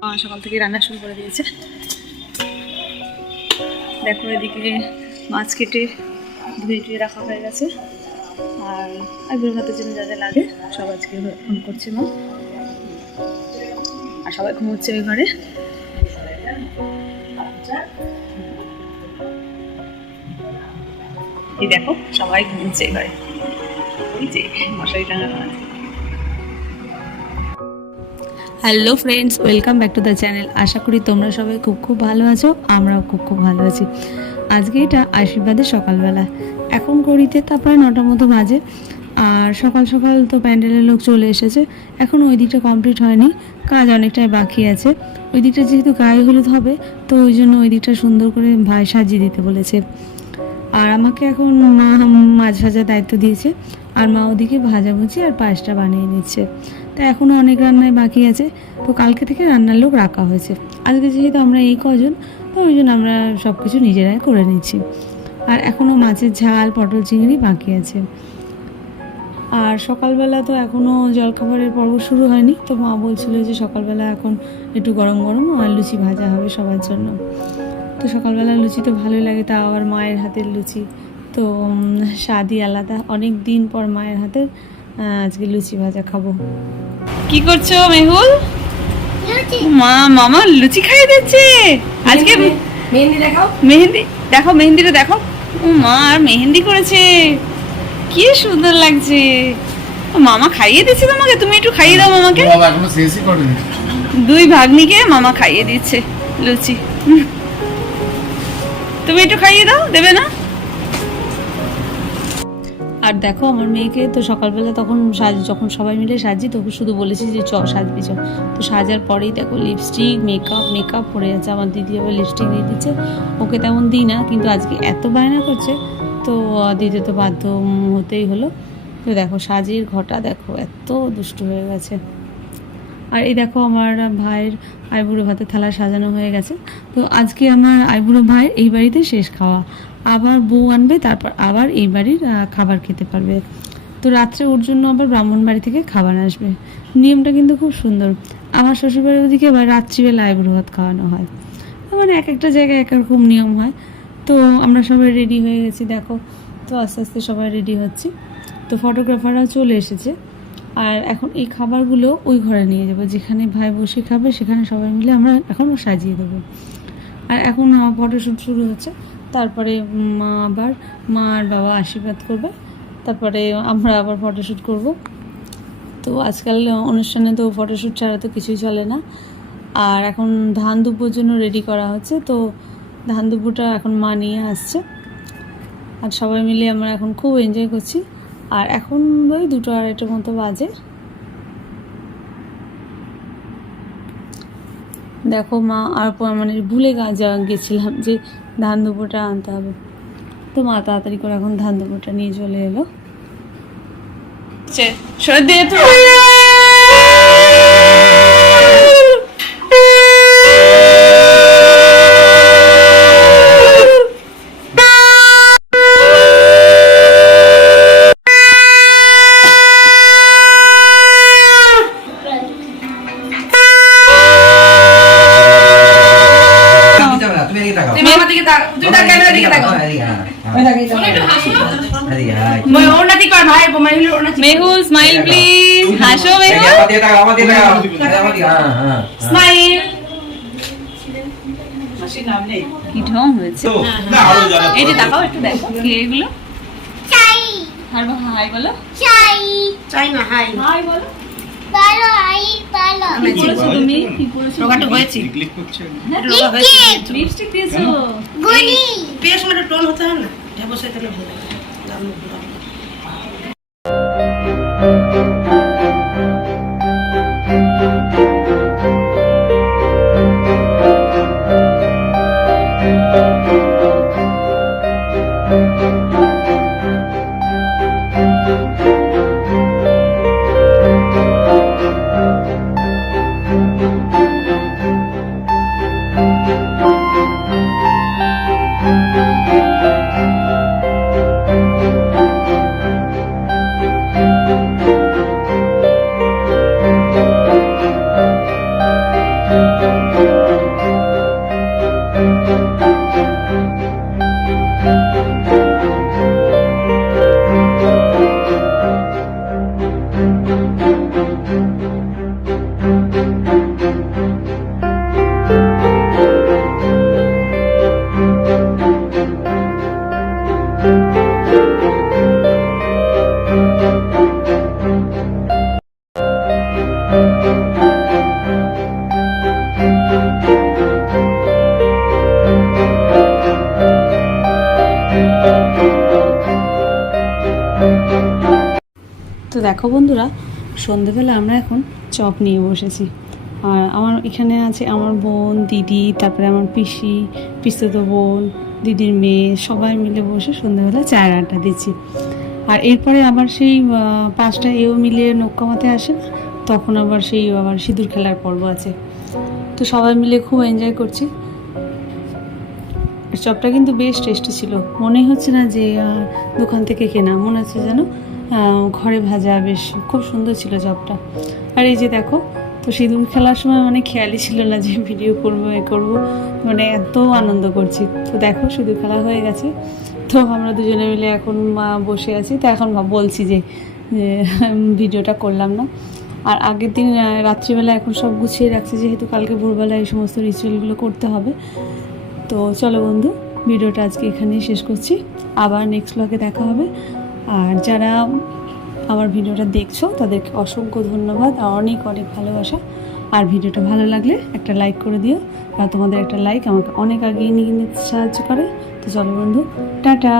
সকাল থেকে রান্না শুরু করে দিয়েছে। দেখো এদিকে মাছ কেটে ধুয়ে রাখা হয়ে গেছে, আর আইবুড়ো ভাতের জন্য যা যা লাগে সব আজকে ফোন করছে মা। আর সবাই ঘুমোচ্ছে ওই ঘরে। এই দেখো সবাই ঘুমোচ্ছে এই ঘরে, এই যে মশারি টাঙানো আছে। Hello friends, welcome back to the channel. আশা করি তোমরা সবাই খুব খুব ভালো আছো, আমরাও খুব ভালো আছি। আজকে এটা আশীর্বাদের সকালবেলা, এখন ঘড়িতে তা প্রায় 9টার মতো বাজে। আর সকাল সকাল তো প্যান্ডেলের লোক চলে এসেছে, এখন ওই দিকটা কমপ্লিট হয়নি, কাজ অনেকটাই বাকি আছে। ওই দিকটা যেহেতু গায়ে হলুদ হবে, তো ওই জন্য ওই দিকটা সুন্দর করে ভাই সাজিয়ে দিতে বলেছে। আর আমাকে এখন মা মাছ ভাজার দায়িত্ব দিয়েছে, আর মা ওদিকে ভাজাভুজি আর পায়েসটা বানিয়ে নিচ্ছে। তা এখনও অনেক রান্নায় বাকি আছে, তো কালকে থেকে রান্নার লোক রাখা হয়েছে। আজকে যেহেতু আমরা এই কজন, তো ওই জন্য আমরা সব কিছু নিজেরাই করে নিচ্ছি। আর এখনও মাছের ঝাল, পটল চিংড়ি বাকি আছে। আর সকালবেলা তো এখনও জলখাবারের পর্ব শুরু হয়নি, তো মা বলছিল যে সকালবেলা এখন একটু গরম গরম আর লুচি ভাজা হবে সবার জন্য। তো সকালবেলা লুচি তো ভালোই লাগে, তা আবার মায়ের হাতের লুচি তো স্বাদই আলাদা। অনেক দিন পর মায়ের হাতের আজকে লুচি ভাজা খাবো। কি করছো মেহুল? মামা লুচি খাইয়ে দিচ্ছে আজকে। মেহেন্দি দেখাও, মেহেন্দি দেখো, মেহেন্দিটা দেখো। ও মা আর মেহেন্দি করেছে, কি সুন্দর লাগছে। মামা খাইয়ে দিচ্ছে তোমাকে, তুমি একটু খাইয়ে দাও মামাকে। দুই ভাগ্নিকে মামা খাইয়ে দিচ্ছে লুচি, তুমি একটু খাইয়ে দাও, দেবে না? আর দেখো আমার মেয়েকে তো সকালবেলা তখন যখন সবাই মিলে সাজি, তখন শুধু বলেছি যে সাজবি চ। তো সাজার পরেই দেখো লিপস্টিক, মেকআপ পরে যাচ্ছে। আমার দিদি আবার লিপস্টিক দিয়ে দিচ্ছে, ওকে তেমন দিই না, কিন্তু আজকে এত বায়না করছে তো দিতে তো বাধ্য হতেই হলো। তো দেখো সাজির ঘটা দেখো এত দুষ্টু হয়ে গেছে। আর এই দেখো আমার ভাইয়ের আইবুড়ো ভাতের থালা সাজানো হয়ে গেছে। তো আজকে আমার আইবুড়ো ভাইয়ের এই বাড়িতে শেষ খাওয়া, আবার বউ আনবে, তারপর আবার এই বাড়ির খাবার খেতে পারবে। তো রাত্রে ওর জন্য আবার ব্রাহ্মণ বাড়ি থেকে খাবার আসবে। নিয়মটা কিন্তু খুব সুন্দর। আমার শ্বশুরবাড়ির ওদিকে আবার রাত্রিবেলা আইবুড়ো ভাত খাওয়ানো হয়, মানে এক একটা জায়গায় এক রকম নিয়ম হয়। তো আমরা সবাই রেডি হয়ে গেছি দেখো, তো আস্তে আস্তে সবাই রেডি হচ্ছি। তো ফটোগ্রাফাররাও চলে এসেছে। আর এখন এই খাবারগুলো ওই ঘরে নিয়ে যাবো, যেখানে ভাই বসে খাবে, সেখানে সবাই মিলে আমরা এখন সাজিয়ে দেবো। আর এখন ফটোশ্যুট শুরু হচ্ছে, তারপরে মা আর বাবা আশীর্বাদ করবে, তারপরে আমরা আবার ফটোশ্যুট করব। তো আজকাল অনুষ্ঠানে তো ফটোশ্যুট ছাড়া তো কিছুই চলে না। আর এখন ধান দুব্বোর জন্য রেডি করা হচ্ছে, তো ধান দুব্বোটা এখন মা নিয়ে আসছে, আর সবাই মিলে আমরা এখন খুব এনজয় করছি। আর এখন ওই 2-2:30 মতো বাজে। দেখো মা আর মানে ভুলে গেছিলাম যে ধান দুব্বোটা আনতে হবে, তো মা তাড়াতাড়ি করে এখন ধান দুব্বোটা নিয়ে চলে এলো। মেহুল স্মাইল প্লিজ, হাসো মেহুল, স্মাইল। কি ঢং হয়েছে, এই যে তাকাও একটু দেখো কি এগুলো। চাই আর হাই বলো, চাই চাই না, হাই হাই বলো। ভালো হাই ভালো। কি করেছো তুমি? কি করেছো? রোগাটা হয়েছে, ক্লিক করছে, লিপস্টিক দিয়েছো, গুনি পেশ মানে টোন হতে হয় না, এটা বসে তাহলে ভালো লাগে। দেখো বন্ধুরা, সন্ধেবেলা আমরা এখন চপ নিয়ে বসেছি। আর আমার এখানে আছে আমার বোন, দিদি, তারপরে আমার পিসি, পিসতুতো বোন, দিদির মেয়ে, সবাই মিলে বসে সন্ধেবেলা চায়ের আড্ডা দিচ্ছি। আর এরপরে আবার সেই 5টা এও মিলে নৌকামাতে আসে, তখন আবার সিঁদুর খেলার পর্ব আছে। তো সবাই মিলে খুব এনজয় করছি। চপটা কিন্তু বেশ টেস্টি ছিল, মনেই হচ্ছে না যে দোকান থেকে কেনা, মনে হচ্ছে যেন ঘরে ভাজা। বেশ খুব সুন্দর ছিল চপটা। আর এই যে দেখো, তো সিঁদুর খেলার সময় মানে খেয়ালই ছিল না যে ভিডিও করবো করবো, মানে এত আনন্দ করছি। তো দেখো সিঁদুর খেলা হয়ে গেছে, তো আমরা দুজনে মিলে এখন বসে আছি। তো এখন বলছি যে ভিডিওটা করলাম না। আর আগের দিন রাত্রিবেলা এখন সব গুছিয়ে রাখছি, যেহেতু কালকে ভোরবেলা এই সমস্ত রিচুয়ালগুলো করতে হবে। তো চলো বন্ধু, ভিডিওটা আজকে এখানেই শেষ করছি, আবার নেক্সট ব্লগে দেখা হবে। আর যারা আমার ভিডিওটা দেখছো তাদেরকে অসংখ্য ধন্যবাদ আর অনেক অনেক ভালোবাসা। আর ভিডিওটা ভালো লাগলে একটা লাইক করে দিও, আর তোমাদের একটা লাইক আমাকে অনেক এগিয়ে নিয়ে যেতে সাহায্য করে। তো চলো বন্ধু, টাটা।